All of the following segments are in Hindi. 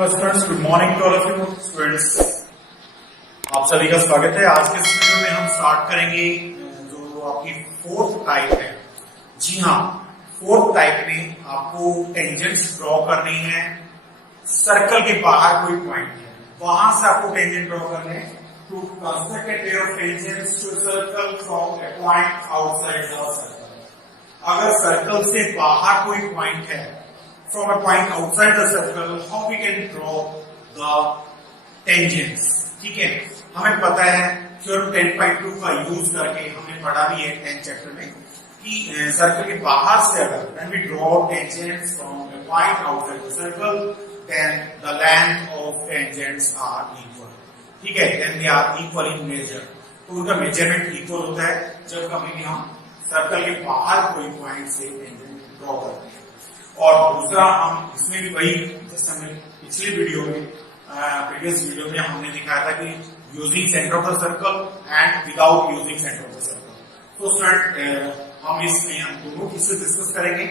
Hello students, good morning to all of you students. आप सभी का स्वागत है। आज के इस वीडियो में हम स्टार्ट करेंगे जो आपकी फोर्थ टाइप है। जी हाँ, फोर्थ टाइप में आपको टेंजेंट्स ड्रॉ करनी है। सर्कल के बाहर कोई पॉइंट है, वहां से आपको टेंजेंट ड्रॉ करने हैं to construct a pair of tangents to circle from a point outside the circle. अगर सर्कल से बाहर कोई पॉइंट है, from a point outside the circle, how we can draw the tangents। ठीक है, हमें पता है थ्योरम 10.2 का यूज करके हमने पढ़ा भी है 10th चैप्टर में कि सर्कल के बाहर से अगर when we draw tangents from a point outside the circle, then the length of tangents are equal। ठीक है, then they are equal in measure। तो उनका मेजरमेंट इक्वल होता है जब कभी भी हम सर्कल के बाहर कोई पॉइंट से टेंजेंट ड्रॉ करते हैं। और दूसरा, हम इसमें भी वही जैसे हमने पिछली वीडियो में प्रीवियस वीडियो में हमने दिखाया था कि using centre of the circle and without using centre of the circle. तो स्टूडेंट हम इसमें हम दोनों चीजें डिस्कस करेंगे।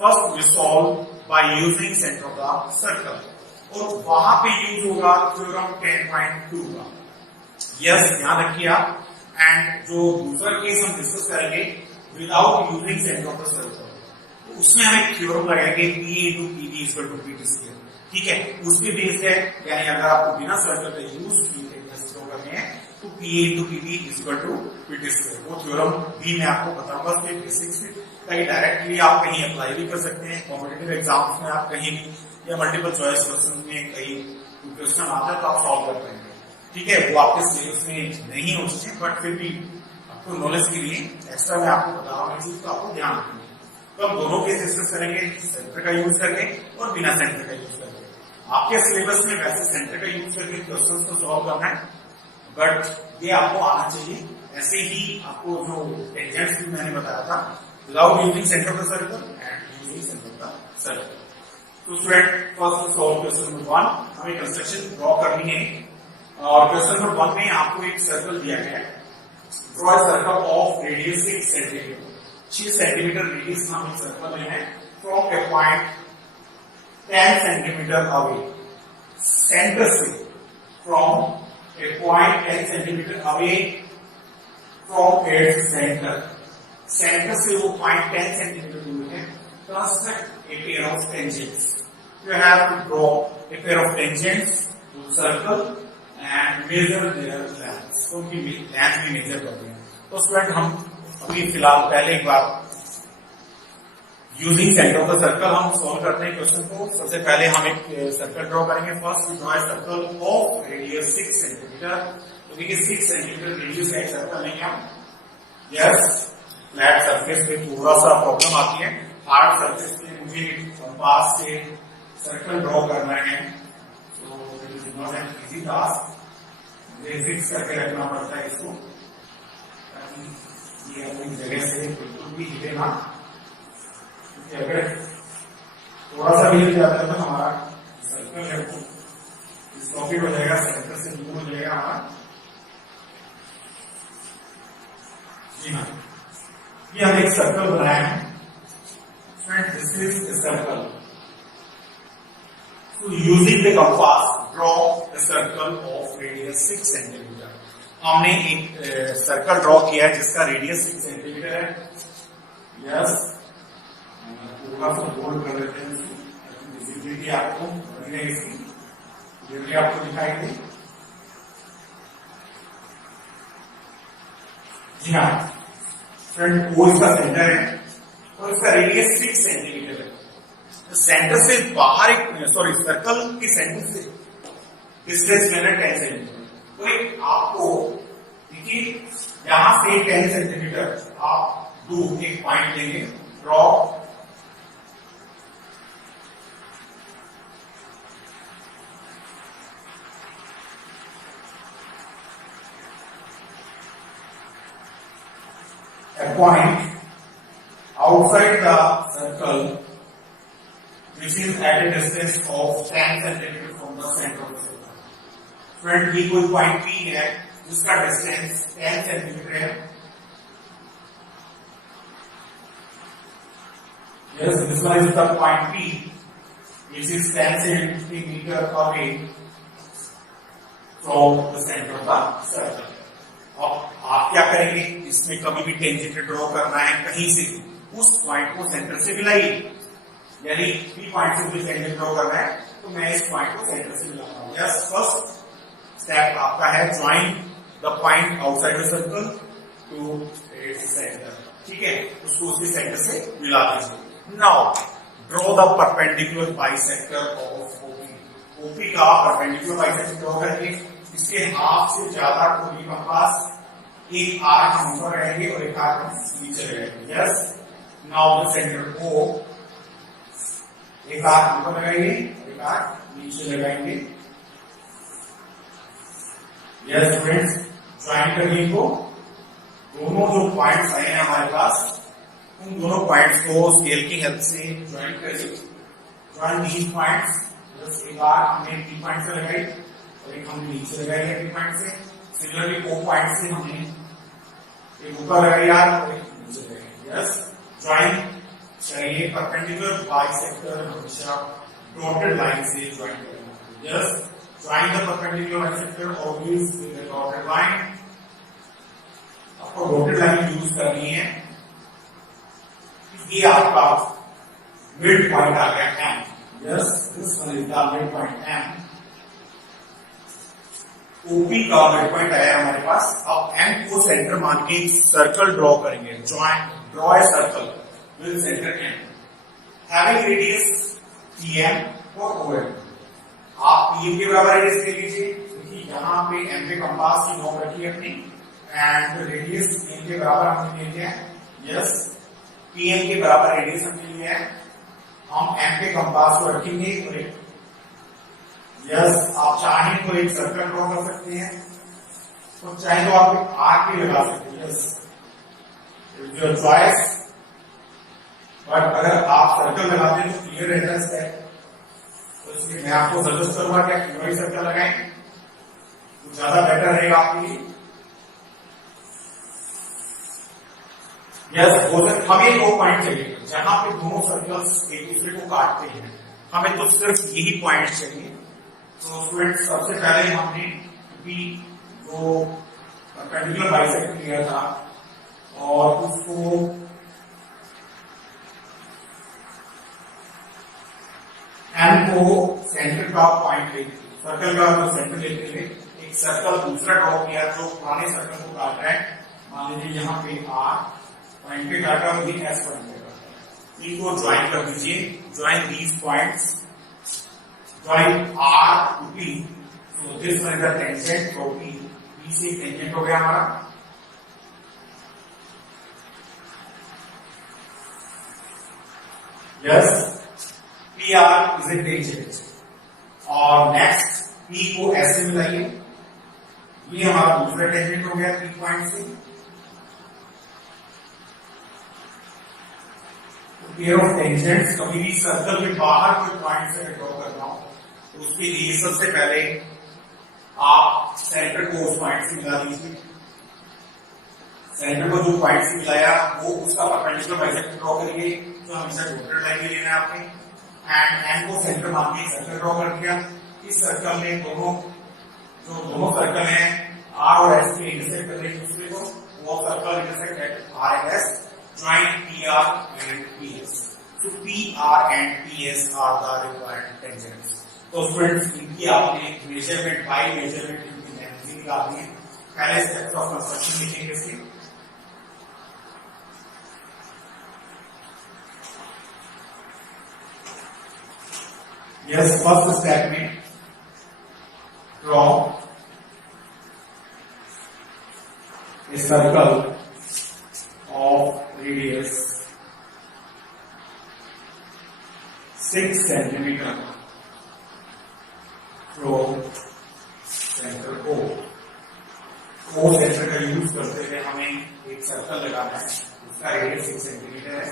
First we solve by using centre of the circle, और वहां पे यूज होगा थ्योरम 10.2 का। यस, ध्यान रखिए आप। एंड जो दूसरा केस हम डिस्कस करेंगे without using centre of the circle, उसमें हम एक थ्योरम लगाएंगे P into PB equal to PT square. ठीक है, उसके बेस है, यानी अगर आपको बिना सर्कल का यूज किए करने हैं तो P into PB equal to PT square. वो थ्योरम भी मैं आपको बताऊंगा उसके बेसिक्स में, ताकि डायरेक्टली आप कहीं अप्लाई भी कर सकते हैं कॉम्पिटिटिव एग्जाम्स में, आप कहीं भी, या मल्टीपल चॉइस क्वेश्चन में कहीं क्वेश्चन आता है तो आप सॉल्व कर पाएंगे। ठीक है, वो आपके सिलेबस में नहीं हो सकते, बट फिर भी आपको नॉलेज के लिए एक्स्ट्रा मैं आपको बता रहा हूँ, चीज तो आपको ध्यान रखना। तो हम दोनों केस डिस्कस करेंगे, सेंटर का यूज करके और बिना सेंटर का यूज करके। आपके सिलेबस में वैसे सेंटर का यूज करके क्वेश्चंस को सॉल्व करना है, बट ये आपको आना चाहिए। ऐसे ही आपको जो टेंजेंट्स भी मैंने बताया था, without using centre of the circle and using centre of the circle. तो student, first solve question number 1। हमें कंस्ट्रक्शन ड्रॉ करनी है, और क्वेश्चन नंबर 1 में आपको एक सर्कल दिया गया है। Draw a circle of radius 6 centimetre. 6 centimetre radius का हम सर्कल लेना है from a point 10 centimetre away. Centre से, from a point 10 centimetre away from its centre. Centre से वो पॉइंट 10 सेंटीमीटर दूर है। Construct a pair of tangents. You have to draw a pair of tangents to circle and measure their length. उनकी लेंथ भी मेजर करते हैं। तो स्टूडेंट, हम अभी फिलहाल पहले एक बार using centre of the circle हम सॉल्व करते हैं क्वेश्चन को। सबसे पहले हम एक सर्कल ड्रॉ करेंगे। First we draw a circle of radius 6 centimetre. तो देखिए 6 सेंटीमीटर रेडियस का एक सर्कल लेंगे हम। यस, फ्लैट सरफेस पे थोड़ा सा प्रॉब्लम आती है। हार्ड सरफेस पे मुझे कंपास से सर्कल ड्रॉ करना है, तो it is not an easy task. मुझे फिक्स करके रखना पड़ता है इसको, ये अपनी जगह से बिल्कुल भी हिले ना। अगर थोड़ा सा भी हिल जाता है तो हमारा सर्कल है वो डिस्लॉकेट हो जाएगा, सेंटर से दूर हो जाएगा हमारा। जी हाँ, ये हम एक सर्कल बनाए हैं। This is a circle. So using the compass, draw a circle of radius 6 centimetre. हमने एक सर्कल ड्रॉ किया है जिसका रेडियस 6 सेंटीमीटर है। यस, थोड़ा सा बोल्ड कर देते हैं, विजिबिलिटी आपको इसकी विजिबिलिटी आपको दिखाई दे। जी हाँ फ्रेंड, वो इसका सेंटर है और इसका रेडियस 6 सेंटीमीटर है। सेंटर से बाहर एक, सॉरी, सर्कल के सेंटर से डिस्टेंस लेना 10 सेंटीमीटर। तो एक आपको देखिए, यहां से 10 सेंटीमीटर आप दूर एक पॉइंट लेंगे, draw. A point outside the circle which is at a distance of 10 centimeter from the center of the circle। Friend, ये कोई पॉइंट P है जिसका डिस्टेंस 10 सेंटीमीटर है। Yes, this one is the point P which is 10 centimeter away from the center of the circle. अब आप क्या करेंगे, इसमें कभी भी टेंजेंट ड्रॉ करना है कहीं से उस पॉइंट को सेंटर से मिलाइए, यानी पी पॉइंट से मुझे टेंजेंट ड्रॉ करना है तो मैं इस पॉइंट को सेंटर से मिलाता हूं। यस, फर्स्ट स्टेप आपका है join the point outside the circle to its centre. ठीक है, उसको उसी सेंटर से मिला दीजिए। Now draw the perpendicular bisector of OP. OP का परपेंडिकुलर बाइसेक्टर ड्रॉ करके इसके हाफ से ज्यादा टोपी का पास एक आर्क हम ऊपर रहेंगे और एक आर्क हम नीचे रहेंगे। Yes, now the centre O, एक आर्क ऊपर लगाएंगे एक आर्क नीचे लगाएंगे। यस फ्रेंड्स, ज्वाइन करिए इनको। दोनों जो पॉइंट्स आए हैं हमारे पास, उन दोनों पॉइंट्स को स्केल की हेल्प से ज्वाइन करिए। ज्वाइन दीज पॉइंट्स, बस एक बार हमने टी पॉइंट से लगाई और एक हमने नीचे लगाई है टी पॉइंट से। सिमिलरली ओ पॉइंट से हमने एक ऊपर लगाई और एक नीचे लगाई। यस, ज्वाइन चाहिए परपेंडिकुलर बाइसेक्टर हमेशा डॉटेड लाइन से ज्वाइन करेंगे। Yes, join the perpendicular bisector always with a dotted line. आपको डॉटेड लाइन यूज करनी है। ये आपका मिड पॉइंट आ गया M. Yes, this one is the mid point M. OP का मिड पॉइंट आया हमारे पास। अब एम को सेंटर मान के सर्कल ड्रॉ करेंगे। Draw a circle with centre am having radius PM और ओएम। आप पीएम के बराबर रेडियस ले लीजिए, क्योंकि यहाँ पे एम पे कंपास की नोक रखी है अपनी, एंड रेडियस एम के बराबर हमने ले लिया है। यस, पीएम के बराबर रेडियस हमने लिया है। हम एम पे कंपास को रखेंगे और एक, यस, आप चाहें तो एक सर्कल ड्रॉ कर सकते हैं, तो चाहे तो आप एक आर्क भी लगा सकते हैं। Yes, your choice. बट अगर आप सर्कल लगाते हैं तो क्लियर रहता है स्टेप, तो इसलिए मैं आपको सजेस्ट करूंगा कि आप वही सर्कल लगाएं तो ज्यादा बेटर रहेगा आपके लिए। यस, हमें दो पॉइंट चाहिए जहां पे दोनों सर्कल्स एक दूसरे को काटते हैं, हमें तो सिर्फ यही पॉइंट चाहिए। तो स्टूडेंट्स, सबसे पहले हमने भी जो परपेंडिकुलर बाइसेक्टर लिया था और उसको एम को सेंटर का पॉइंट लेते, सर्कल का जो सेंटर लेते हुए एक सर्कल दूसरा ड्रॉ किया जो पुराने सर्कल को काट रहा है। मान लीजिए यहाँ पे आर पॉइंट पे काटा और ये एस पॉइंट पे काटा, इनको ज्वाइन कर दीजिए। Join these points, join R to P. So this one is the tangent to P. P से टेंजेंट हो गया हमारा। Yes, P R is a tangent. और नेक्स्ट पी को ऐसे मिलाइए, ये हमारा दूसरा टेंजेंट हो गया पी पॉइंट से। पेयर ऑफ टेंजेंट्स, कभी भी सर्कल के बाहर कोई पॉइंट से ड्रॉ करना हो तो उसके लिए सबसे पहले आप सेंटर को उस पॉइंट से मिला दीजिए। सेंटर को जो पॉइंट से मिलाया वो उसका परपेंडिकुलर बाइसेक्टर ड्रॉ करिए, तो हमेशा डॉटेड लाइन भी लेना है आपने। एंड एन को सेंटर मान के सर्कल ड्रॉ कर दिया। इस सर्कल में दोनों सर्कल हैं आर और एस के इंटरसेक्ट कर रहे हैं दूसरे को, वो circle intersect at R and S. Join PR and PS. So PR and PS are the required tangents. तो स्टूडेंट्स, इनकी आपने मेजरमेंट बाय मेजरमेंट इनकी लेंथ निकालनी है। पहले स्टेप्स ऑफ कंस्ट्रक्शन लिखेंगे इसके। यस, फर्स्ट स्टेप में draw a circle of radius 6 centimeter from center O। O centre का यूज करते हुए हमें एक सर्कल लगाना है, उसका रेडियस 6 सेंटीमीटर है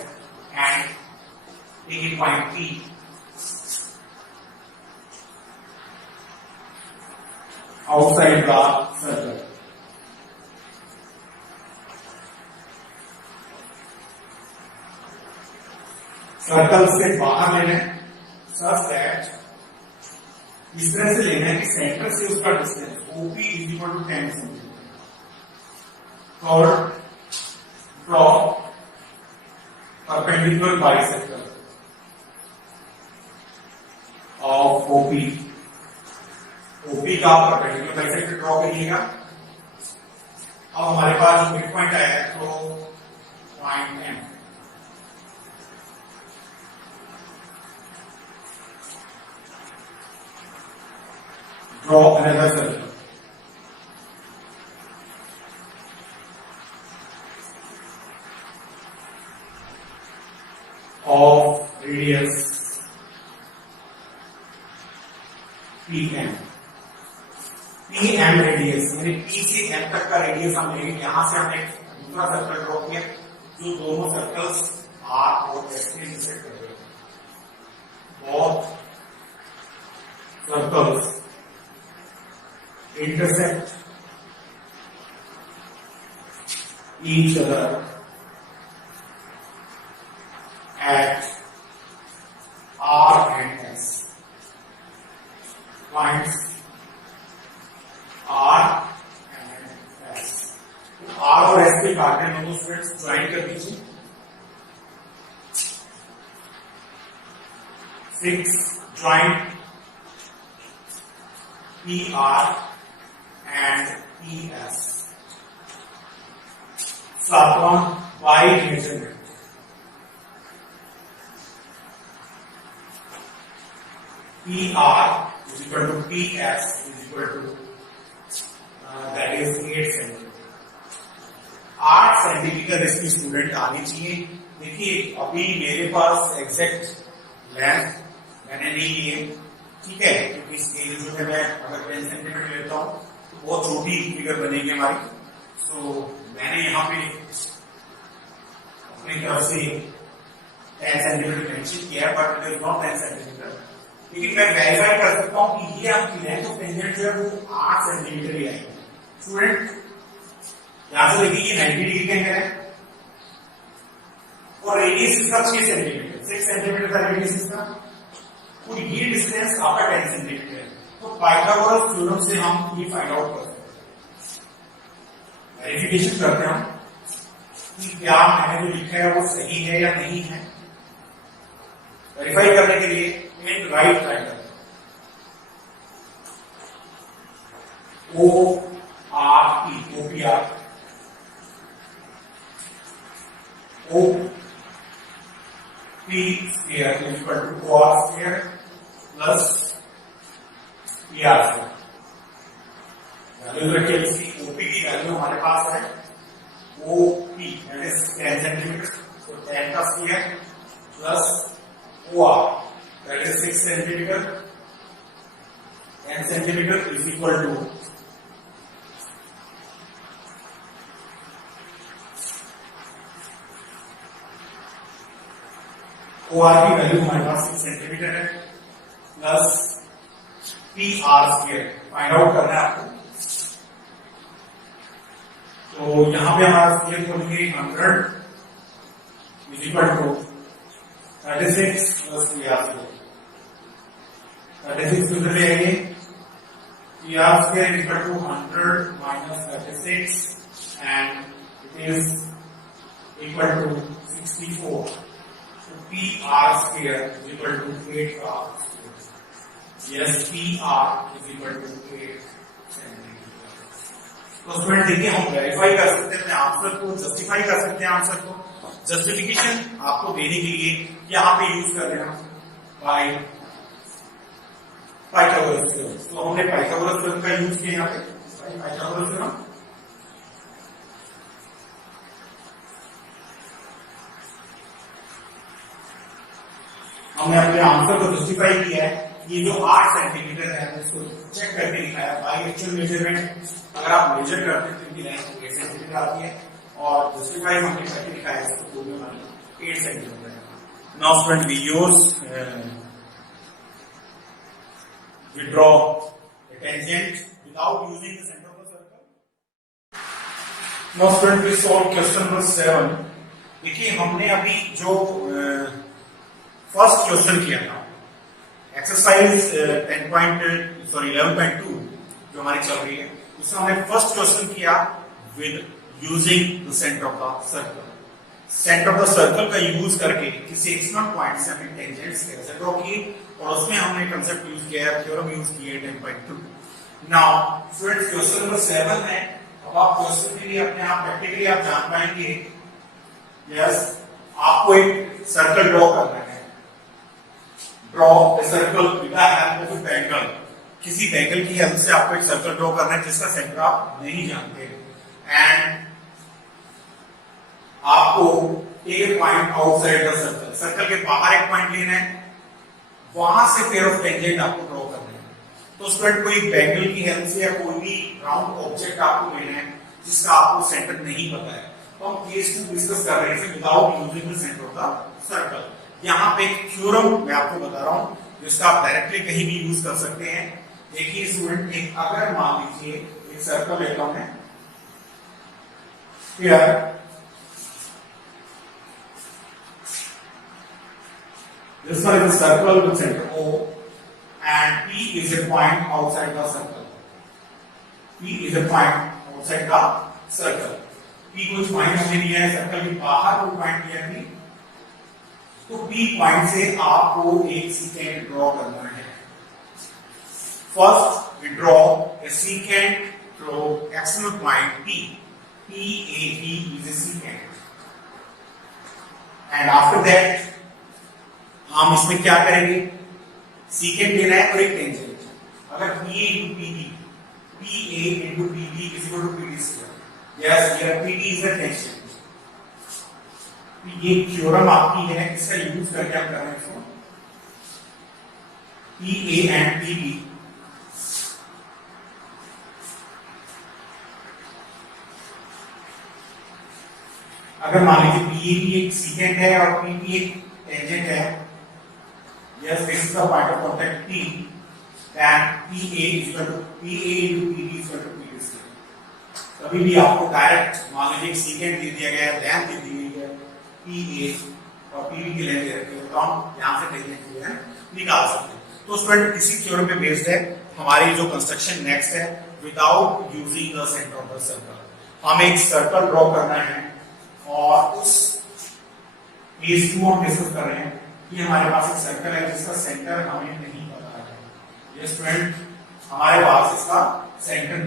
एंड एक पॉइंट P आउटसाइड का सर्कल। सर्कल से बाहर ले लें, such that इस तरह से लेना है कि सेंटर से उसका distance OP is equal to 10 centimetre और draw perpendicular bisector of OP का परपेंडिकुलर बाइसेक्टर ड्रॉ करिएगा। अब हमारे पास मिड पॉइंट आया है तो point M draw another circle of radius PM radius यानी P से M तक का रेडियस हम लेंगे। यहां से हमने दूसरा सर्कल ड्रॉ किया जो दोनों सर्कल्स R और S के इंटरसेक्ट कर रहे हैं। both circles intersect each other at R and S. Points R and S. R और S के कार्डियन दोनों स्टूडेंट्स ज्वाइन कर दीजिए। 6 ज्वाइन PR and ES. सातवां by measurement PR is equal to PS is equal to that is 8 centimetre. 8 centimetre इसकी स्टूडेंट आनी चाहिए। देखिए अभी मेरे पास एग्जैक्ट लेंथ मैंने नहीं ली है, ठीक है, क्योंकि स्केल जो है मैं अगर 10 सेंटीमीटर लेता हूं तो बहुत छोटी फिगर बनेगी हमारी। सो मैंने यहाँ पे अपनी तरफ से 10 सेंटीमीटर मेंशन किया है, but it is not 10 centimetre. लेकिन मैं वेरीफाई कर सकता हूँ कि ये आपकी लेंथ ऑफ टेंजेंट जो है वो 8 सेंटीमीटर ही आएगी। स्टूडेंट यहां से देखिए ये 90 डिग्री का एंगल है और रेडियस इसका 6 सेंटीमीटर 6 सेंटीमीटर का रेडियस इसका, और ये डिस्टेंस आपका 10 सेंटीमीटर है। तो पाइथागोरस थ्योरम से हम ये फाइंड आउट कर सकते हैं। वेरिफिकेशन करते हैं कि क्या मैंने जो लिखा है वो सही है या नहीं है। वेरीफाई करने के लिए इन right triangle ORP OPR OP square is equal to OR square plus PR square। Value रखिए इसकी। OP की वैल्यू हमारे पास है OP that is 10 सेंटीमीटर, तो 10 का square plus OR that is 6 centimetre. 10 centimetre is equal to OR की वैल्यू हमारे पास 6 सेंटीमीटर है plus PR square find out करना है आपको। तो यहां पे हमारा स्क्वायर खोलेंगे 100 is equal to 36 plus PR square. 36 किधर ले आएंगे? PR square is equal to 100 minus 36 and it is equal to 64। PR square is equal to 8R square. Yes, PR is equal to 8 centimetre. तो स्टूडेंट देखिए हम वेरीफाई कर सकते हैं आंसर को, जस्टिफाई कर सकते हैं आंसर को। जस्टिफिकेशन आपको देने के लिए यहाँ पे यूज कर रहे हैं बाय पाइथागोरस थ्योरम। तो हमने पाइथागोरस थ्योरम का यूज किया यहाँ पे पाइथागोरस थ्योरम। हमने अपने आंसर को जस्टिफाई किया है। ये जो 8 सेंटीमीटर है उसको चेक करके दिखाया बाय एक्चुअल मेजरमेंट। अगर आप मेजर करते हैं तो इनकी लेंथ 8 सेंटीमीटर आती है और जस्टिफाई हमने करके दिखाया इसको तो में हमारी 8 सेंटीमीटर है। Now student we use we draw a tangent without using the center of the circle. Now student we solve question number 7। देखिए हमने अभी जो फर्स्ट क्वेश्चन किया था एक्सरसाइज 11.2 जो हमारी चल रही है, उसमें हमने फर्स्ट क्वेश्चन किया with using the centre of the circle. Centre of the circle का यूज करके किसी एक्सटर्नल पॉइंट से हमने टेंजेंट्स कैसे ड्रॉ किए, और उसमें हमने कंसेप्ट यूज किया है, थ्योरम यूज किया है 10.2। नाउ स्टूडेंट्स क्वेश्चन नंबर 7 है। अब आप क्वेश्चन के लिए अपने आप प्रैक्टिकली आप जान पाएंगे। यस, आपको एक सर्कल ड्रॉ करना है। Draw a circle with the help of A angle. किसी एंगल की हेल्प से आपको एक सर्कल ड्रॉ करना है जिसका सेंटर आप नहीं जानते, एंड आपको एक point outside the circle, circle के बाहर एक पॉइंट लेना है, वहां से पेयर ऑफ टेंजेंट आपको ड्रॉ करना है। तो स्टूडेंट कोई एंगल की हेल्प से या कोई भी राउंड ऑब्जेक्ट आपको लेना है जिसका आपको सेंटर नहीं पता है, तो हम केस को डिस्कस कर रहे हैं without using the centre of the circle. यहाँ पे एक थ्योरम मैं आपको बता रहा हूं जिसका आप डायरेक्टली कहीं भी यूज कर सकते हैं। देखिए स्टूडेंट, एक अगर मान लीजिए एक सर्कल लेता हूं मैं, here this one is a circle with center O and P is a point outside the circle. P is a point outside the circle. P कुछ पॉइंट हमने लिया है, सर्कल के बाहर कोई पॉइंट लिया है, तो P पॉइंट से आपको एक सेकेंड ड्रॉ करना है। First we draw a second through external point P. P A P is a secant. And after that हम इसमें क्या करेंगे, सीकेंट लेना है और एक टेंजेंट। अगर PA into PB, PA into PB is equal to PD square. Yes, here PD is the tangent. ये थ्योरम आपकी है, इसका यूज करके आप कर रहे हैं इसको। PA and PB अगर मान लीजिए PA भी एक सीकेंट है और PB एक टेंजेंट है, yes, this is the point of contact P, then PA is equal to PA into PB is equal to PD square. कभी भी आपको डायरेक्ट मान लीजिए एक सीकेंट दे दिया गया है, लेंथ दे दी गई है PA और PB की लेंथ दे रखी है, तो हम यहाँ से टेंजेंट की लेंथ निकाल सकते हैं। तो स्टूडेंट इसी थ्योरम पे बेस्ड है हमारी जो कंस्ट्रक्शन नेक्स्ट है, without using the centre of the circle. हमें एक सर्कल ड्रॉ करना है और उस केस को हम डिस्कस कर रहे हैं कि हमारे पास एक सर्कल है जिसका सेंटर हमें नहीं पता है। ये स्टूडेंट हमारे पास इसका सेंटर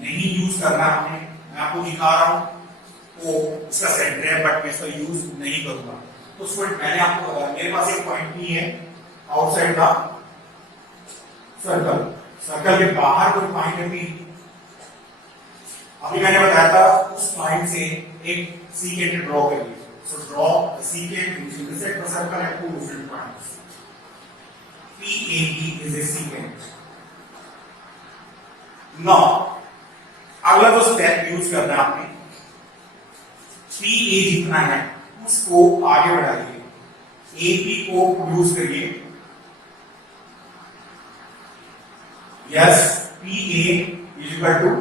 नहीं यूज करना है हमें, मैं आपको दिखा रहा हूं वो इसका सेंटर है बट मैं इसका यूज नहीं करूंगा। तो स्टूडेंट मैंने आपको बताया मेरे पास एक पॉइंट P है आउटसाइड द सर्कल, सर्कल के बाहर कोई पॉइंट है P। अभी मैंने बताया था उस पॉइंट से एक सीकेंट ड्रॉ करिए। So draw a secant which intersect the circle at two different points. PAB is a secant. Now, अगला जो स्टेप यूज करना है आपने, PA जितना है उसको आगे बढ़ाइए, AP को प्रोड्यूस करिए। Yes, PA is equal to,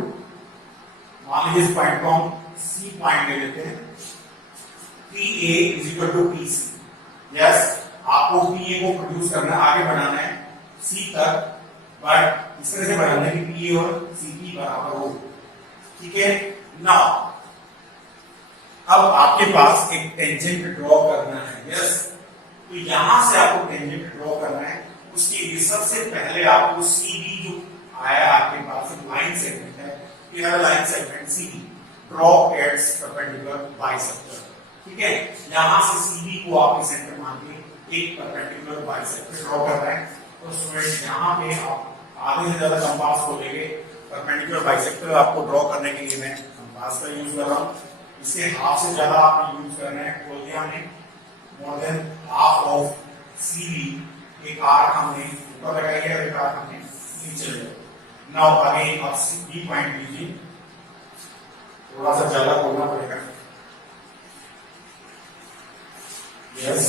मान लीजिए इस पॉइंट को हम C पॉइंट ले लेते हैं, PA is equal to PC. Yes, आपको PA को प्रोड्यूस करना, आगे बढ़ाना है C तक, बट इस तरह से बढ़ाना है कि PA और CP बराबर हो। ठीक है, नाउ अब आपके पास एक टेंजेंट ड्रॉ करना है। यस, तो यहां से आपको टेंजेंट ड्रॉ करना है। उसके लिए सबसे पहले आपको CB जो आया आपके पास एक लाइन सेगमेंट है, यह line segment CB draw its perpendicular bisector. ठीक है, यहां से CB को आपके सेंटर मान के एक परपेंडिकुलर बाइसेक्टर ड्रॉ कर रहे हैं। तो स्टूडेंट यहां पे आप आधे से ज्यादा कंपास को लेके परपेंडिकुलर बाइसेक्टर आपको ड्रॉ करने के लिए मैं कंपास का यूज कर रहा हूं। इसके हाफ से ज्यादा आपने यूज करना है, बोल दिया हमने मोर देन हाफ ऑफ CB। एक आर्क हमने ऊपर लगाई है और एक आर्क हमने नीचे लगाई। नाउ आगे आप CB पॉइंट लीजिए, थोड़ा सा ज्यादा बोलना पड़ेगा। यस,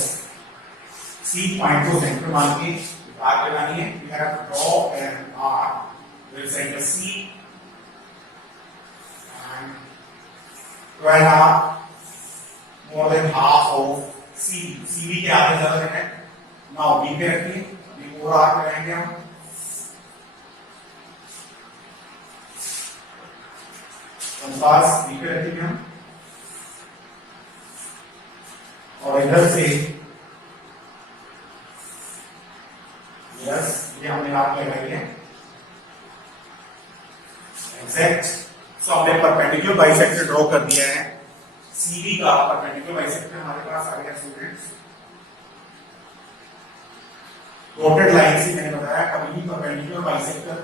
C पॉइंट को सेंटर मान के आर्क लगानी है। We have to draw an arc with centre C and draw an arc more than half of CB। CB के आगे ज्यादा है। नाउ B पे रखिए बिफोर आर्क लगाएंगे हम। कंपास नीचे रखेंगे हम और इधर से यस ये हमने आर्क लगाई है एग्जैक्ट। सो हमने परपेंडिकुलर बाइसेक्टर ड्रॉ कर दिया है। सीबी का परपेंडिकुलर बाइसेक्टर हमारे पास आ गया स्टूडेंट्स। डॉटेड लाइन से मैंने बताया कभी भी परपेंडिकुलर बाइसेक्टर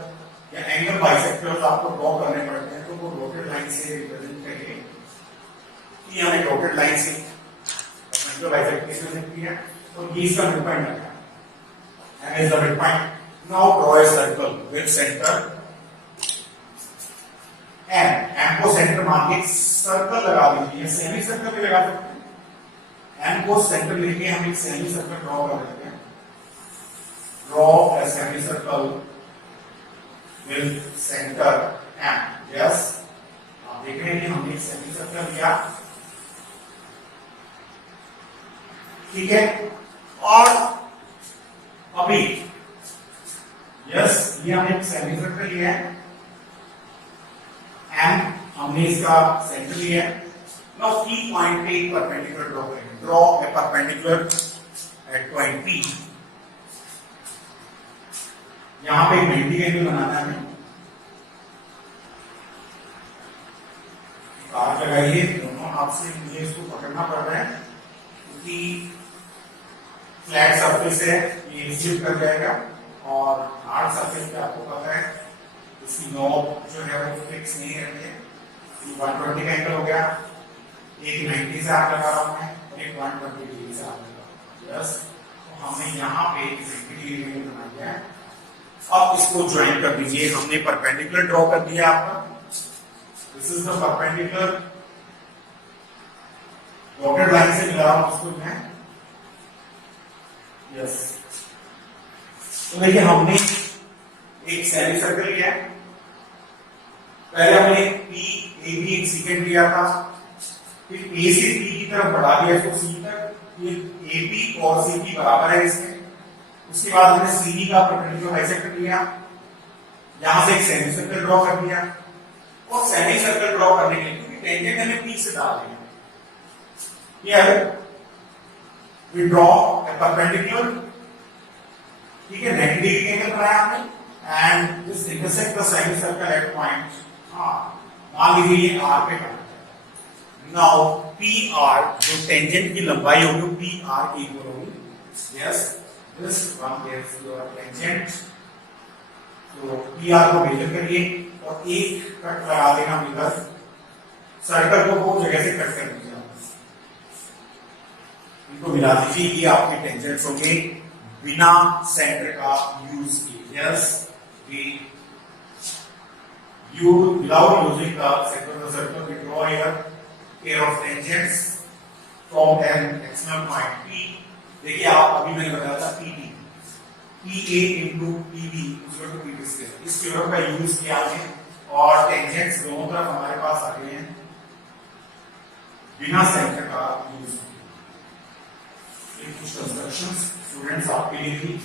या एंगल बाइसेक्टर्स आपको ड्रॉ करने पड़ते हैं तो वो डॉटेड लाइन से रिप्रेजेंट करेंगे कि हमें डॉटेड लाइन से परपेंडिकुलर बाइसेक्टर लिखती है तो ये इसका मिड पॉइंट है and is the mid point. Now draw a circle with centre M को सेंटर मान के सर्कल लगा दीजिए, सेमी सर्कल भी लगा सकते हैं। एम को सेंटर लेके हम एक सेमी सर्कल ड्रॉ कर देते हैं। Draw a semi circle with centre M. Yes आप देख रहे हैं कि हमने एक सेमी सर्कल लिया, ठीक है। और अभी यस ये हमने एक सेमी सर्कल लिया है एम हमने इसका सेंटर लिया है। नाउ पी पॉइंट पे एक परपेंडिकुलर ड्रॉ करेंगे। Draw a perpendicular eight point P. यहां पे एक 90 एंगल बनाना है हमें। आर्क लगाइए, दोनों आपसे मुझे इसको पकड़ना पड़ रहा है क्योंकि फ्लैट सरफेस है, ये स्लिप कर जाएगा और हार्ड सरफेस पे आपको पता है इसकी नॉब जो है वो फिक्स नहीं रहती है। 120 का एंगल हो गया, एक 90 से आर्क लगा रहा हूं मैं, एक 120 डिग्री से आर्क लगा। यस तो हमने यहाँ पे 90 डिग्री एंगल बना दिया है। अब इसको ज्वाइन कर दीजिए। हमने परपेंडिकुलर ड्रॉ कर दिया आपका। This is the perpendicular, dotted line से मिला रहा हूं उसको मैं। यस तो देखिए हमने एक सेमी सर्कल लिया है। पहले हमने पी ए बी एक सीकेंड लिया था, फिर ए से पी की तरफ बढ़ा दिया इसको सी तक। ये ए बी और सी बी बराबर है इसमें। उसके बाद हमने सी बी का परपेंडिकुलर बाइसेक्टर लिया, यहां से एक सेमी सर्कल ड्रॉ कर दिया और सेमी सर्कल ड्रॉ करने के लिए क्योंकि टेंजेंट हमें पी से डाल दिया वी ड्रॉ ए परपेंडिकुलर, ठीक है, 90 डिग्री एंगल बनाया हमने and this intersect the semi circle eight point मान लीजिए ये आर पे काटा है। नाउ पी आर जो टेंजेंट की लंबाई होगी पी आर की इक्वल होगी। Yes this one is your tangent. तो पी आर को मेजर करिए और एक कट लगा देना इधर। सर्कल को दो जगह से कट कर दीजिए, इनको मिला दीजिए। ये आपके टेंजेंट्स होंगे बिना सेंटर का यूज किए। Yes we you without using the center of the circle we draw here pair of tangents from an external point P। देखिए आप अभी मैंने बताया था PT PA into PB equal to PB square। इस थ्योरम का यूज किया है और टेंजेंट्स दोनों तरफ हमारे पास आ गए हैं बिना सेंटर का यूज। कुछ कंस्ट्रक्शंस स्टूडेंट्स आपके लिए भी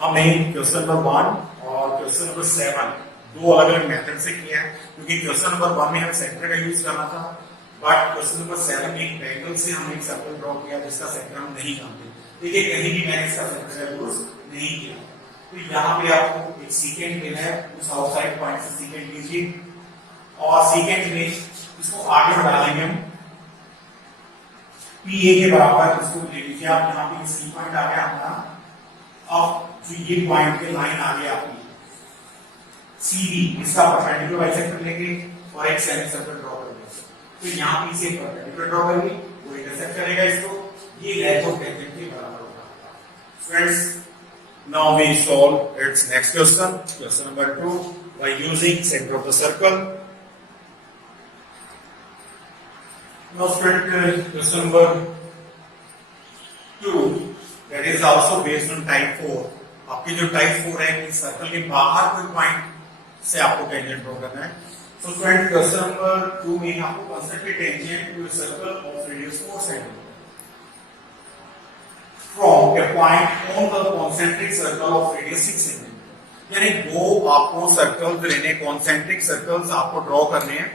हमने क्वेश्चन नंबर 1 और क्वेश्चन नंबर 7 दो अलग अलग मेथड से किया है क्योंकि क्वेश्चन नंबर 1 में हमें सेंटर का यूज करना था, बट क्वेश्चन नंबर 7 में एक ट्रायंगल से हमने एक सर्कल ड्रॉ किया जिसका सेंटर हम नहीं जानते। देखिए कहीं भी मैंने इसका सेंटर का यूज नहीं किया। तो यहाँ पे आपको एक सीकेंड लेना है, उस आउटसाइड पॉइंट से सीकेंड लीजिए और सीकेंड में इसको आगे बढ़ा लेंगे हम पी ए के बराबर इसको ले लीजिए आप। यहाँ पे सी पॉइंट आ गया हमारा। अब जो ये पॉइंट के लाइन आ गया आपकी सीबी, इसका परपेंडिकुलर बाइसेक्टर लेंगे और एक सेमी सर्कल ड्रॉ करेंगे। तो यहाँ पे इसे परपेंडिकुलर ड्रॉ करेंगे, वो इंटरसेक्ट करेगा इसको, ये लेंथ ऑफ टेंजेंट के बराबर होगा। Friends now we solve its next question, question number 2 by using centre of the circle. Now student question number 2 that is also based on type 4। आपकी जो टाइप 4 है कि सर्कल के बाहर कोई पॉइंट से आपको टेंजेंट ड्रॉ करना है। तो स्टूडेंट क्वेश्चन नंबर 2 में आपको construct a tangent to a circle of radius 4 centimetre from a point on the concentric circle of radius 6 cm। यानी दो आपको सर्कल्स लेने, कॉन्सेंट्रिक सर्कल्स आपको ड्रॉ करने हैं।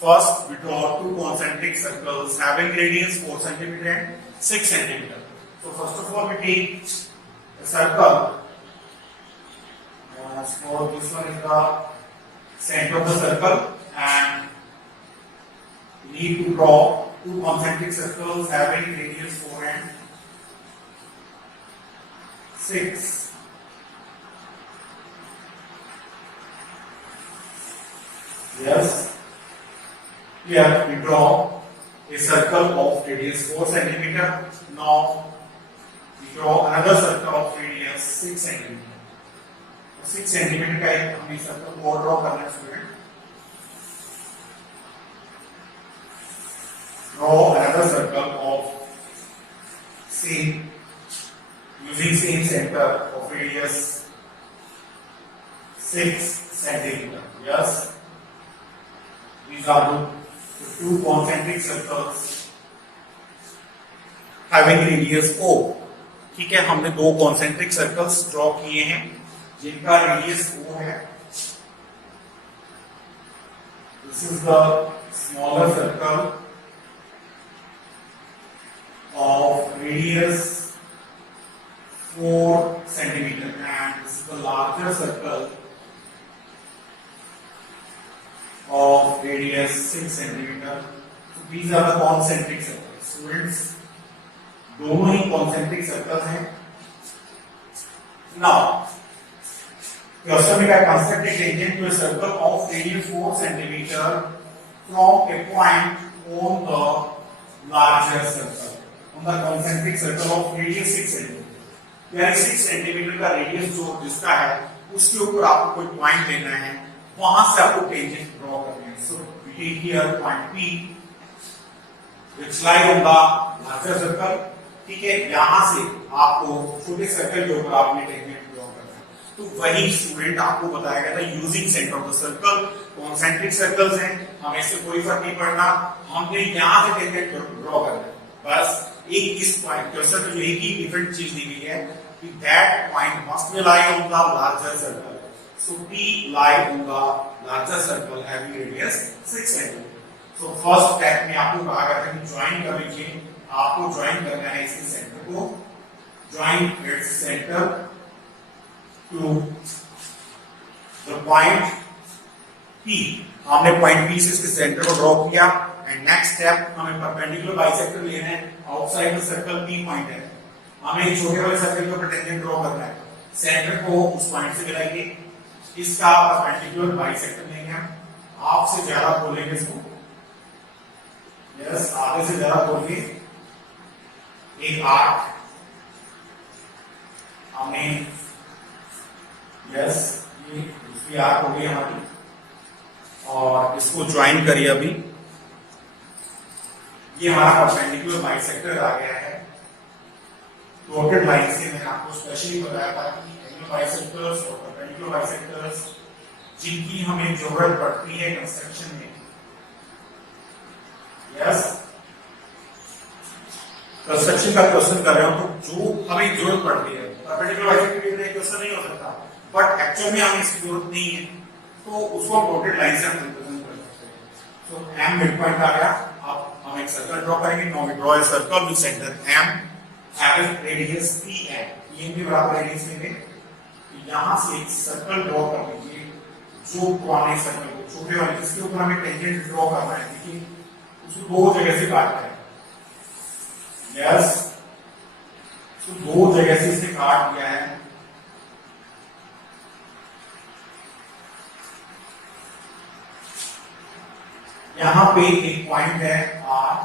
First we draw two concentric circles having radius 4 cm and 6 cm। So first of all we take a circle, so this one is the center of the circle and we need to draw two concentric circles having radius 4 and 6। Yes, here we draw a circle of radius 4 cm। Now we draw another circle of radius 6 cm। 6 cm का एक हमें सर्कल और ड्रॉ करना है student. Draw another circle of same using same center of radius 6 cm। Yes, these are the two concentric circles having radius O। ठीक है, हमने दो कॉन्सेंट्रिक सर्कल्स ड्रॉ किए हैं जिनका रेडियस O है। This is the smaller circle of radius 4 cm and this is the larger circle of radius 6 cm। So these are the concentric circles। Students, दोनों ही concentric circles हैं। Now, question में क्या construct a tangent to a circle of radius 4 cm from a point on the larger circle on the concentric circle of radius 6 cm। यानी 6 cm का रेडियस जो जिसका है उसके ऊपर आपको कोई पॉइंट लेना है, वहां से आपको टेंजेंट ड्रॉ करनी है। So we take here point P which lie on the larger circle। ठीक है, यहां से आपको छोटे सर्कल के ऊपर आपने टेंजेंट ड्रॉ करना है। तो वही स्टूडेंट आपको बताया गया था using centre of the circle. Concentric circles हैं, हमें इससे कोई फर्क नहीं पड़ना, हमने यहां से टेंजेंट ड्रॉ करना है। बस एक इस पॉइंट क्वेश्चन में एक ही डिफरेंट चीज दी गई है कि that point must lie on the larger circle. So P lie on the larger circle having radius 6 cm। So first step में आपको कहा गया था कि ज्वाइन कर लीजिए, आपको ज्वाइन करना है इसके सेंटर को। Join its centre to the point P। हमने पॉइंट P से इसके सेंटर को ड्रॉ किया एंड नेक्स्ट स्टेप हमें परपेंडिकुलर बाइसेक्टर लेना है। Outside the circle P point है, हमें छोटे वाले सर्कल के ऊपर टेंजेंट ड्रॉ करना है। सेंटर को उस पॉइंट से मिलाएंगे, इसका परपेंडिकुलर बाइसेक्टर लेंगे। हाफ से ज्यादा खोलेंगे इसको, यस आधे से ज्यादा खोलिए, एक आर्क हमें, यस ये दूसरी आर्क हो गई हमारी और इसको ज्वाइन करिए। अभी ये हमारा परपेंडिकुलर बाइसेक्टर आ गया है। डॉटेड लाइन से मैंने आपको स्पेशली बताया था कि एंगल बाइसेक्टर्स और परपेंडिकुलर बाइसेक्टर्स जिनकी हमें जरूरत पड़ती है कंस्ट्रक्शन में। यस, कंस्ट्रक्शन का क्वेश्चन कर रहे हो तो जो हमें जरूरत पड़ती है, परपेंडिकुलर बाइसेक्टर के लिए क्वेश्चन नहीं हो सकता, बट एक्चुअल में हमें इसकी जरूरत नहीं है, तो उसको डॉटेड लाइन से हम रिप्रेजेंट कर सकते हैं। सो एम मिड पॉइंट आ गया। अब हम एक सर्कल ड्रॉ करेंगे। Now we draw a circle with centre M having radius Pn। Pn भी बराबर रेडियस लेंगे। यहां से एक सर्कल ड्रॉ कर लीजिए, जो पुराने सर्कल को छोटे वाले जिसके ऊपर हमें टेंजेंट ड्रॉ करना है। देखिए उसको दो जगह से काटना है। यस, तो दो जगह से इसे काट दिया है। यहां पे एक पॉइंट है R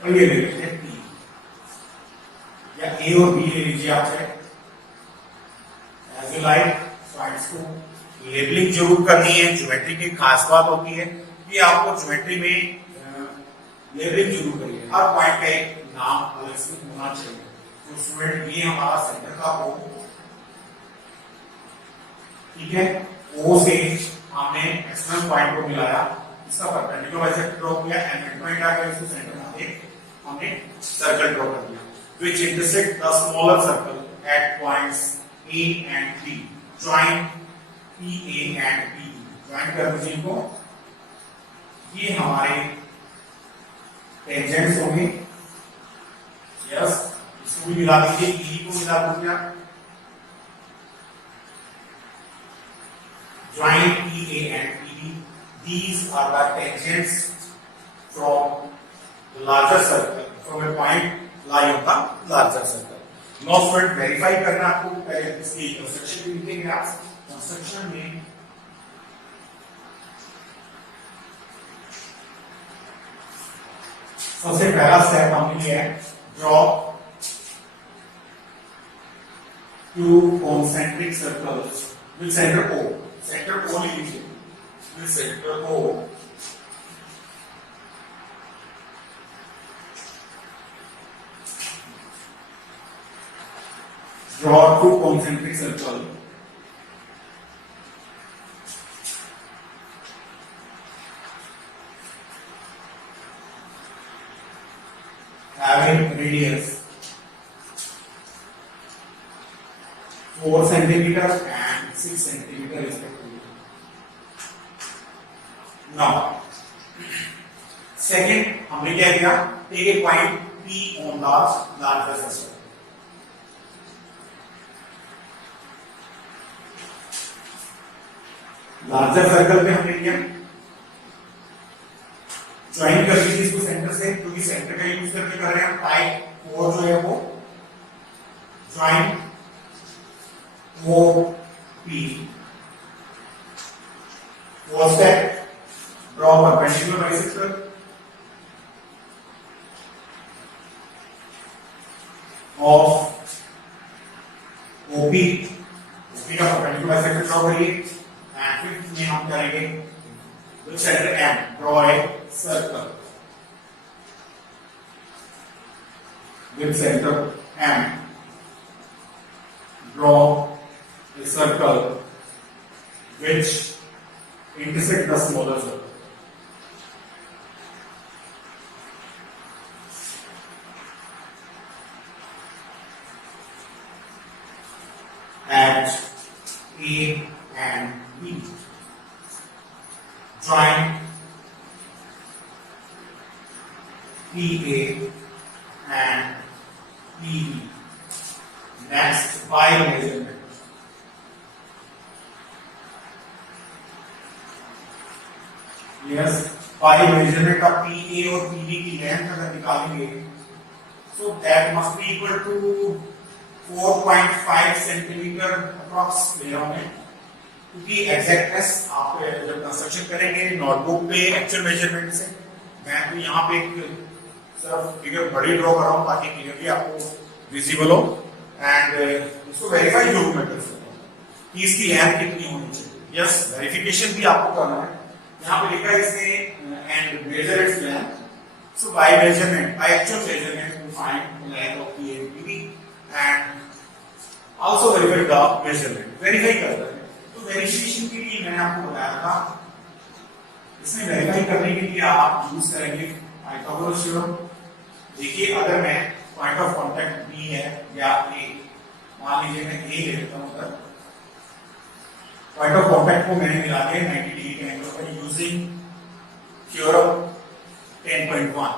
और ये ले लीजिए P, या A और B ले लीजिए आप एज यू लाइक। पॉइंट्स को लेबलिंग जरूर करनी है, ज्योमेट्री की खास बात होती है कि आपको ज्योमेट्री में लेबलिंग जरूर करिए। हर पॉइंट का एक नाम अलग से होना चाहिए। तो स्टूडेंट ये हमारा सेंटर का O, ठीक है। O से हमने एक्सटर्नल पॉइंट को मिलाया, इसका परपेंडिकुलर बाइसेक्टर ड्रॉ किया एंड मिड पॉइंट आ गया, इसको सेंटर में हमने सर्कल ड्रॉ कर दिया which intersect the smaller circle at points A and B. Join PA and PE. Join कर दीजिए इनको। ये हमारे टेंजेंट्स होंगे। यस, इसको भी मिला दीजिए, ई को मिला दीजिए। Join PA and PE. These are the tangents from the larger circle, from a point lie on the larger circle. Now student verify करना आपको, पहले इसकी कंस्ट्रक्शन भी लिखेंगे आप। कंस्ट्रक्शन में सबसे पहला स्टेप हमने लिया है, draw two concentric circles with centre O। Centre O लिख लीजिए, with centre O draw two concentric circles having radius 4 centimeter and 6 centimeter respectively. Now, second हमने क्या किया, take a point P on the larger circle. Larger circle पे हमने लिया, ज्वाइन कर लीजिए इसको सेंटर से, क्योंकि सेंटर का यूज करके कर रहे हैं हम। टाइप 4 जो है वो join O P। First step, draw perpendicular bisector of OP। OP का परपेंडिकुलर बाइसेक्टर ड्रॉ करिए। And फिफ्थ में हम करेंगे with centre M, draw a circle with centre M, draw a circle which intersect the smaller circle. At A and B. Join PA and PB. Next, by measurement. Yes, by measurement of PA और PB की लेंथ अगर निकालेंगे, so that must be equal to 4.5 centimetre approx लिया हमने, क्योंकि एग्जैक्टनेस आप जब कंस्ट्रक्शन करेंगे नोटबुक पे एक्चुअल मेजरमेंट से, मैं तो यहाँ पे एक सिर्फ फिगर बड़ी ड्रॉ कर रहा हूँ ताकि क्लियरली आपको विजिबल हो। एंड इसको वेरीफाई जरूर मैं कर सकता हूँ कि इसकी लेंथ कितनी होनी चाहिए। यस, वेरिफिकेशन भी आपको करना है। यहाँ पे लिखा है इसने and measure its length. So by measurement, by actual measurement we find length of PA and PB and also verify the measurement. Verify करना है, वेरिफिकेशन के लिए मैंने आपको बताया था, इसमें वेरीफाई करने के लिए आप यूज करेंगे पाइथागोरस थ्योरम। देखिए, अगर मैं पॉइंट ऑफ कांटेक्ट B है या A, मान लीजिए मैं A ले लेता हूं, उधर पॉइंट ऑफ कांटेक्ट को मैंने मिला दिया 90 डिग्री के एंगल पर using theorem 10.1।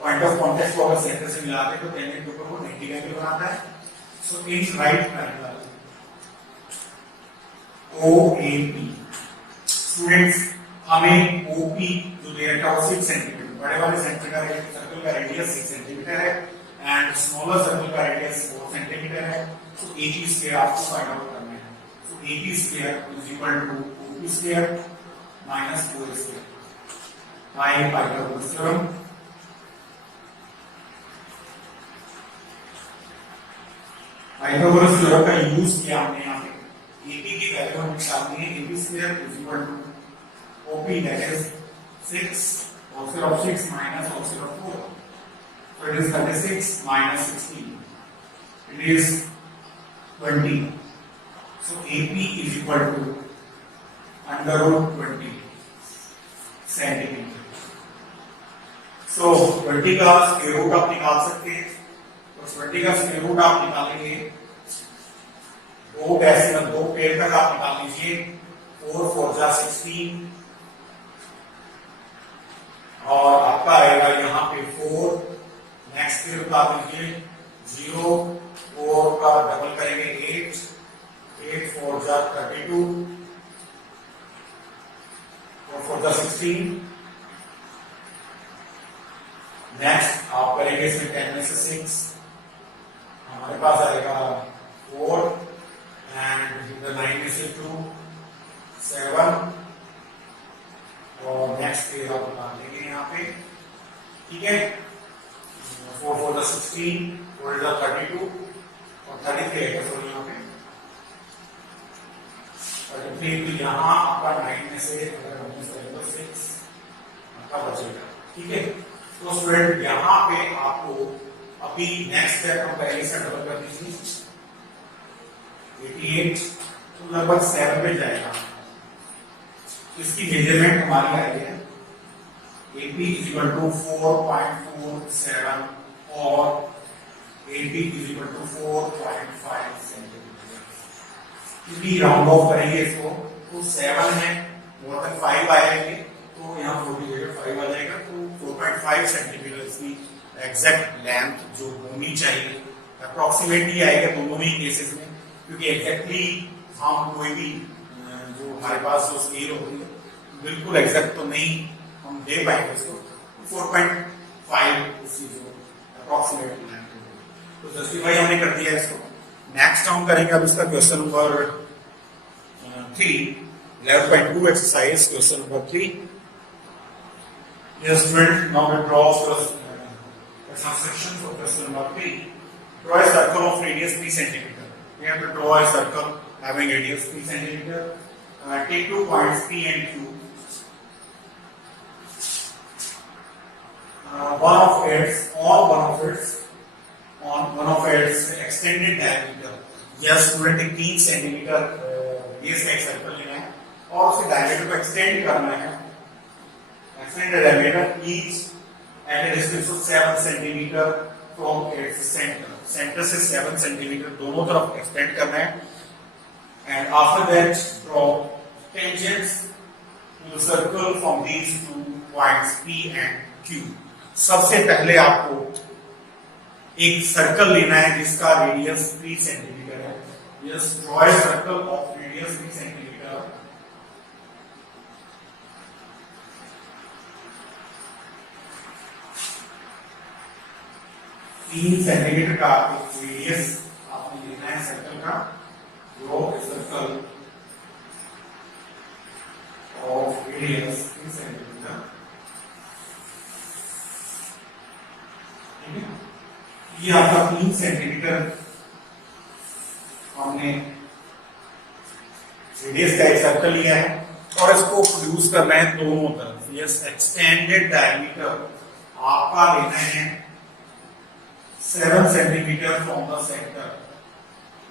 Point of contact को अगर सेंटर से मिलाते तो टेंजेंट के ऊपर वो 90 का एंगल बनाता है। So in right triangle OAP। Students, हमें OP जो दे रखा है 6 सेंटीमीटर, बड़े वाले सेंटर का सर्कल का रेडियस 6 सेंटीमीटर है एंड स्मॉलर सर्कल का रेडियस 4 सेंटीमीटर है। तो AP स्क्वायर आपको फाइंड आउट करना है। तो AP square is equal to OP square minus 4 square by Pythagoras theorem. Pythagoras theorem का यूज किया हमने यहाँ पे। AP की वैल्यू हम निकालते हैं, AP square is equal to OP that is 6 offset of 6 minus offset of 4, so it is 36 minus 16, it is 20, so AP is equal to under root 20 centimeter। सो 20 का स्क्वायर रूट आप निकाल सकते हैं। तो 20 का स्क्वायर रूट आप निकालेंगे, दो डेसिमल दो पेड़ तक आप निकाल लीजिए। 4 4 जा 16 और आपका आएगा यहाँ पे 4। नेक्स्ट पेड़ उतार दीजिए 0, 4 का डबल करेंगे 8, 8 4 जा 32 और 4 जा 16। नेक्स्ट आप करेंगे इसमें 10 में से 6, हमारे पास आएगा 4 एंड 9 में से 2 7 और नेक्स्ट पेज आप बना लेंगे यहाँ पे, ठीक है। 4 4 16, 4 32 और 33 है सॉरी यहाँ पे 33। तो यहाँ आपका 9 में से अगर हमने करें तो 6 आपका बचेगा, ठीक है। तो स्टूडेंट यहाँ पे आपको अभी नेक्स्ट स्टेप हम पहले से डबल कर दीजिए 88, तो लगभग 7 पे जाएगा। इसकी मेजरमेंट हमारी आई है AP इक्वल टू 4.47 और AP इक्वल टू 4.5 सेंटीमीटर। यदि राउंड ऑफ करेंगे इसको तो 7 है, मोर देन 5 आएंगे तो यहाँ 40 जगह 5 आ जाएगा, तो 4.5 सेंटीमीटर इसकी एग्जैक्ट लेंथ जो होनी चाहिए। अप्रोक्सीमेटली आएगा दोनों ही केसेस में, क्योंकि एग्जैक्टली हम कोई भी जो हमारे पास जो स्केल होती है बिल्कुल एग्जैक्ट तो नहीं हम दे पाएंगे इसको। 4.5 इसकी जो अप्रोक्सीमेट लेंथ तो जस्टिफाई हमने कर दिया इसको। नेक्स्ट हम करेंगे अब इसका question number 3, 11.2 exercise question number 3। Yes, student, now we draw section of question number 3. Draw a circle of radius 3 centimeter. We have to draw a circle having radius 3 centimeter. Take 2 points P and Q. One of its extended diameter. Yes, student, 3 centimeter radius का एक सर्कल लेना है और उसके डायमीटर को एक्सटेंड करना है। Extended diameter each at a distance of 7 centimeter from its center. Center से 7 centimeter दोनों तरफ extend करना है। And after that, draw tangents to the circle from these two points P and Q. सबसे पहले आपको एक सर्कल लेना है जिसका रेडियस 3 सेंटीमीटर है। Yes, draw a circle of radius 3 centimeter. तीन सेंटीमीटर का एक रेडियस आपने लेना है सर्कल का। Draw a circle of radius 3 centimetre, ठीक है। ये आपका 3 सेंटीमीटर हमने रेडियस का एक सर्कल लिया है और इसको प्रोड्यूस करना है दोनों तरफ। यस, एक्सटेंडेड डायमीटर आपका लेना है 7 centimeter from the center.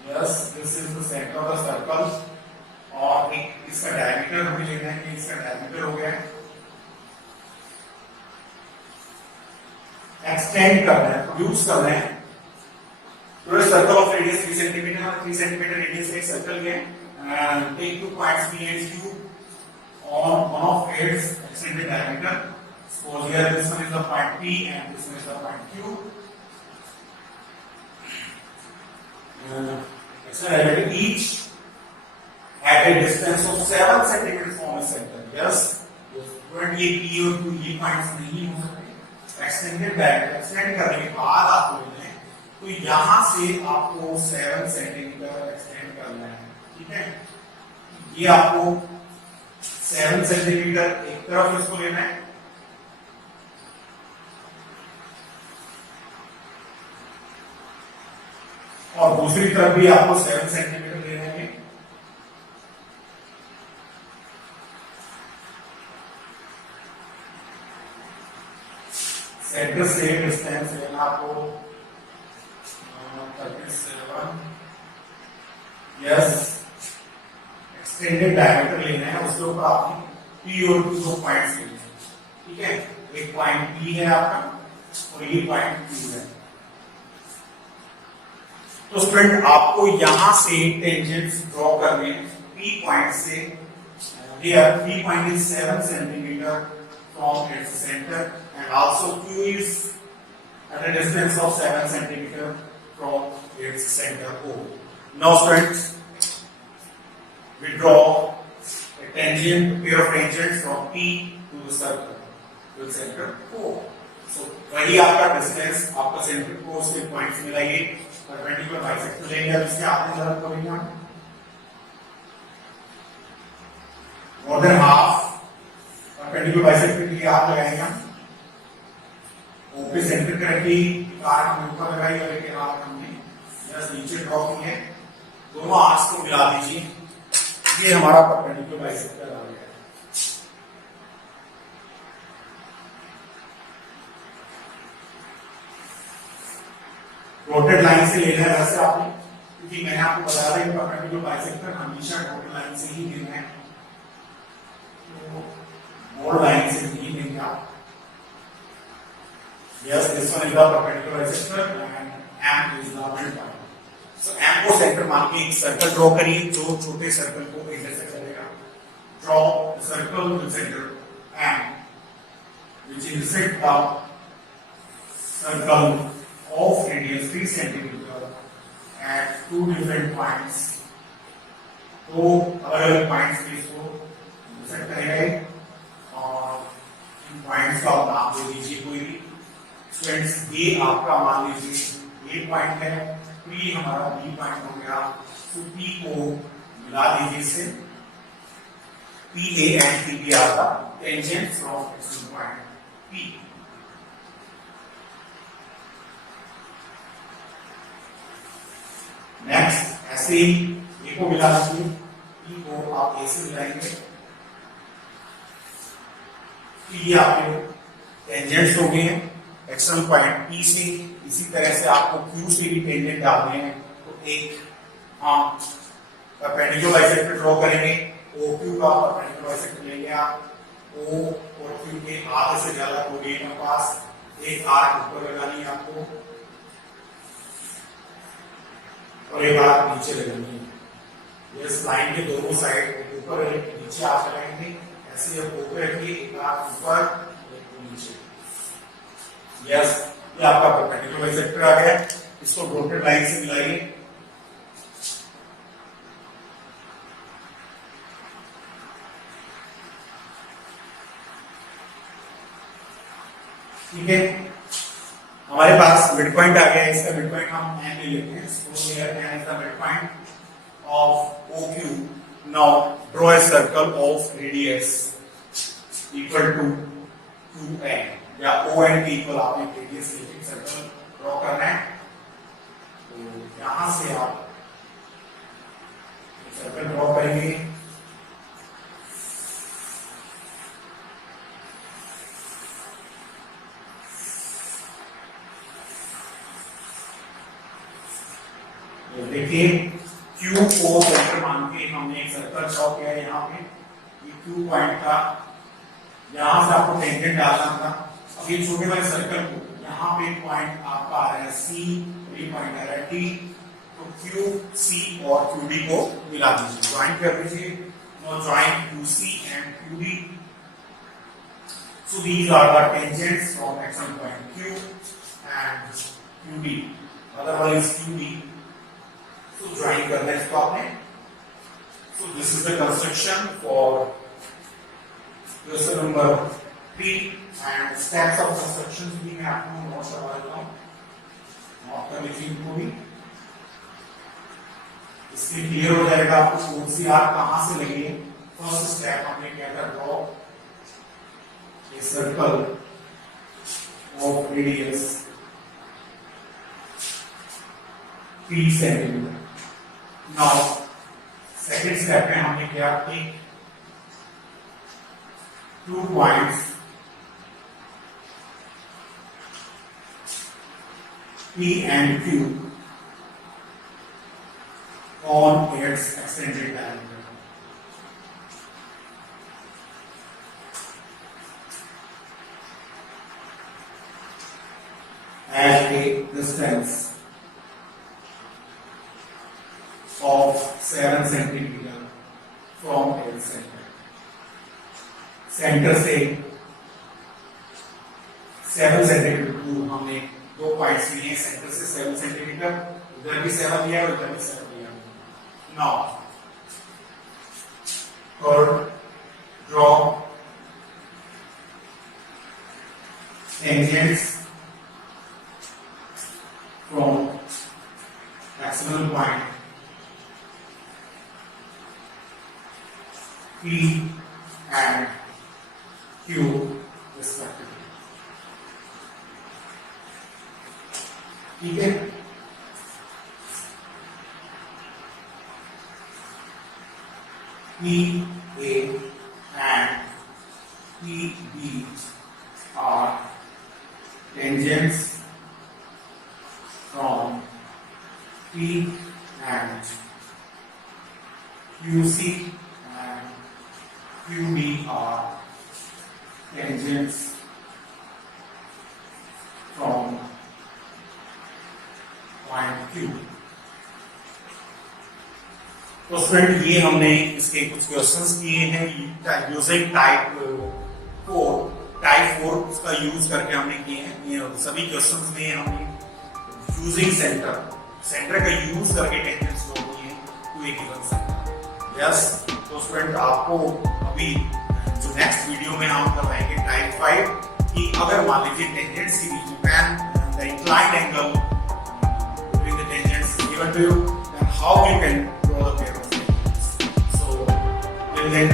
Yes, this is the center of the circle. और इसका डायमीटर हमें लेना है कि इसका डायमीटर हो गया है, एक्सटेंड करना है, प्रोड्यूस करना है। तो circle of radius 3 centimetre, 3 centimetre radius का एक सर्कल है। Take 2 points P and Q on one of its extended diameter. So here this one is the point P and this one is the point Q. Diameter each at a distance of 7 centimeters from the center. Yes, ये P और Q ये पॉइंट्स नहीं हो सकते। एक्सटेंडेड डायमीटर एक्सटेंड करने के बाद आपको लेना है, तो यहां से आपको 7 सेंटीमीटर एक्सटेंड करना है, ठीक है। ये आपको 7 सेंटीमीटर एक तरफ इसको लेना है और दूसरी तरफ भी आपको 7 सेंटीमीटर लेना है। सेंटर से डिस्टेंस लेना आपको 37। यस, एक्सटेंडेड डायमीटर लेना है, उसके ऊपर आपकी P और Q दो पॉइंट्स लेने हैं, ठीक है। एक पॉइंट P है आपका और ये पॉइंट Q है। तो स्टूडेंट आपको यहां से टेंजेंट्स ड्रॉ करने हैं P पॉइंट से। Here P point is 7 centimeter from its center and also Q is at a distance of 7 centimeter from its center O. Now students, we draw a tangent, pair of tangents from P to the circle, to the center O. So वही आपका डिस्टेंस, आपका सेंटर को उसके पॉइंट्स मिलाइए, परपेंडिकुलर बाइसेक्टर लेंगे। अब इसके आगे जरा करेंगे हम more than half perpendicular bisector के लिए आप लगाएंगे हम O पे सेंटर करके आर्क में ऊपर लगाई और एक आर्क हमने जस्ट नीचे ड्रॉ की है। दोनों आर्क्स को मिला दीजिए, ये हमारा परपेंडिकुलर बाइसेक्टर आ गया। डॉटेड लाइन से लेना है वैसे आपने, क्योंकि मैंने आपको बताया था कि परपेंडिकुलर बाइसेक्टर हमेशा डॉटेड लाइन से ही लेना है, तो लाइन से नहीं लेंगे आप। Yes, this one is the perpendicular bisector and M is the midpoint. So M को सेंटर मान के एक सर्कल ड्रॉ करिए जो छोटे सर्कल को इंटरसेक्ट करेगा। Draw the circle with center M, which intersect the circle of radius 3 centimeter at two different points. दो अलग-अलग पॉइंट्स पे इसको इंटरसेक्ट करेगा और इन पॉइंट्स का आप नाम दे दीजिए कोई भी। स्टूडेंट्स ये आपका मान लीजिए ए पॉइंट है, पी हमारा बी पॉइंट हो गया, तो पी को मिला दीजिए इससे, P A and P B are the tangents from axis point पी। नेक्स्ट ऐसे ही ए को मिला दीजिए, पी को आप ए से मिलाएंगे, ये आपके टेंजेंट्स हो गए हैं एक्सटर्नल पॉइंट P से। इसी तरह से आपको Q से भी टेंजेंट डालने हैं, तो एक हम परपेंडिकुलर बाइसेक्टर ड्रॉ करेंगे, OQ का परपेंडिकुलर बाइसेक्टर लेंगे आप, O और Q के आधे से ज्यादा कोऑर्डिनेट के पास एक आर्क ऊपर लगानी है आपको और एक आर्क नीचे लगानी है। इस लाइन के दोनों साइड ऊपर और नीचे आर्क लगाएंगे, ऐसे जब ऊपर रखिए एक आर्क ऊपर एक नीचे। यस, ये आपका परपेंडिकुलर बाइसेक्टर आ गया। इसको डॉटेड लाइन से मिलाइए, ठीक है। हमारे पास मिड पॉइंट आ गया, इसका मिड पॉइंट हम एन ले लेते हैं। So here N is the mid point of OQ। Now draw a circle of radius equal to 2n या ON के इक्वल आपने रेडियस लेके सर्कल ड्रॉ करना है। तो यहां से आप सर्कल ड्रॉ करेंगे, देखिए Q को सेंटर मान के हमने एक सर्कल ड्रॉ किया है। यहाँ पे ये Q पॉइंट था, यहां से आपको टेंजेंट डालना था। अब ये छोटे वाले सर्कल को यहाँ पे पॉइंट आपका आ रहा है C, ये पॉइंट आ रहा है D, तो Q, C और QD को मिला दीजिए, ज्वाइन कर दीजिए। Now join QC and QD. So these are the tangents from action point Q and QD. Other one is QD. So join करना है इसको आपने। So this is the construction for question number 3 and steps of construction भी मैं आपको नोट करवा देता हूँ, नोट कर लीजिए इनको भी, इससे क्लियर हो जाएगा आपको कौन सी आर्क कहां से लगी है। फर्स्ट स्टेप हमने किया था draw a circle of radius 3 centimetre. Now second step में हमने किया कि 2 points P and Q on its extended diameter. at a distance of 7 centimeter from its center. Centre से 7 सेंटीमीटर दूर हमने 2 पॉइंट्स लिए हैं, सेंटर से 7 सेंटीमीटर, इधर भी 7 लिया और इधर भी 7 लिया. नाउ और draw tangents from external point P and Q respectively. ठीक है. PA and PB are tangents from P and QC and QB are tangents from point Q. तो स्टूडेंट ये हमने इसके कुछ क्वेश्चंस किए हैं यूजिंग टाइप 4 का यूज करके हमने किए हैं. ये सभी क्वेश्चंस में हमने यूजिंग सेंटर का यूज करके टेंजेंट्स ड्रॉ किए हैं to a given centre. Yes, तो स्टूडेंट आपको अभी जो नेक्स्ट वीडियो में हम करवाएंगे टाइप 5 कि अगर मान लीजिए टेंजेंट्स के बीच में the inclined angle between the tangents given to you, then how you can draw the pair of tangents. So till then